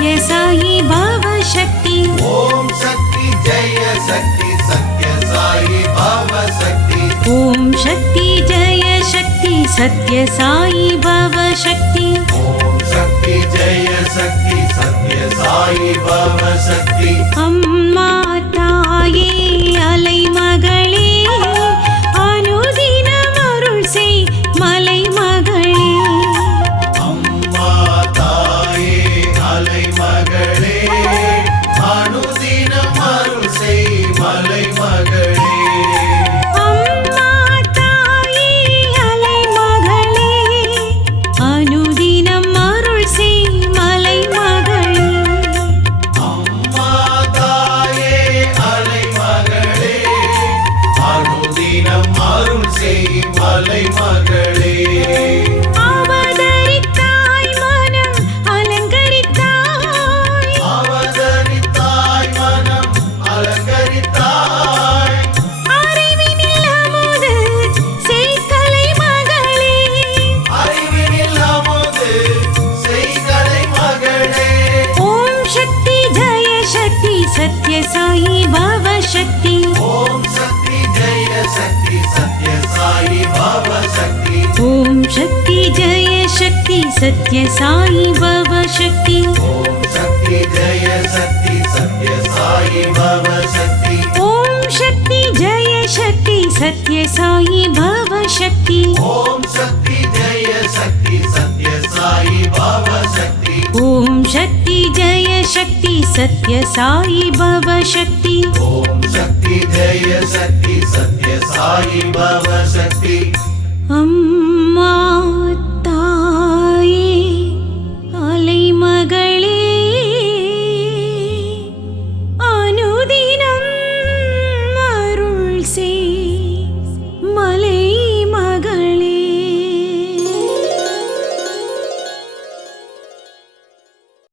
सत्य साई भव शक्ति। ओम शक्ति जय शक्ति सत्य साई भव शक्ति। ओम शक्ति जय शक्ति सत्य साई भव शक्ति। ओम शक्ति जय शक्ति सत्य साई भव शक्ति। अम्मा ताये अलै मगळे अनुदिनम अरुள் செய் மலை மகளே। अम्मा ताये अलै मगळे अनुदिनम अरुள் செய் मलै मगळे। अम्मा ताये अलै मगळे अनुदिनम अरुள் செய் மலை மகளே। अम्मा ताये अलै मगळे अनुदिनम अरुள் செய் मलै मगळे। அவதரித்தாய் மனம் அலங்கரித்தாய்। அவதரித்தாய் மனம் அலங்கரித்தாய்। அறிவினில் அமுது செய் கலை மகளே। அறிவினில் அமுது செய் கலை மகளே। ஓம் சக்தி ஜெய சக்தி சத்ய சாயி பவ சக்தி। ஓம் சக்தி ஜெய சக்தி சத்ய சாயி பவ சக்தி। ஓம் சக்தி ஜெய சக்தி சத்ய சாயி பவ சக்தி। ஓம் சக்தி ஜெய சக்தி சத்ய சாயி பவ சக்தி। ஓம் சக்தி ஜெய சக்தி சத்ய சாயி பவ சக்தி। ஓம் சக்தி ஜெய சக்தி சத்ய சாயி பவ சக்தி। ஓம் சக்தி ஜெய சக்தி சத்ய சாயி பவ சக்தி। ஓம் சக்தி ஜெய சக்தி சத்ய சாயி பவ சக்தி। அம்மா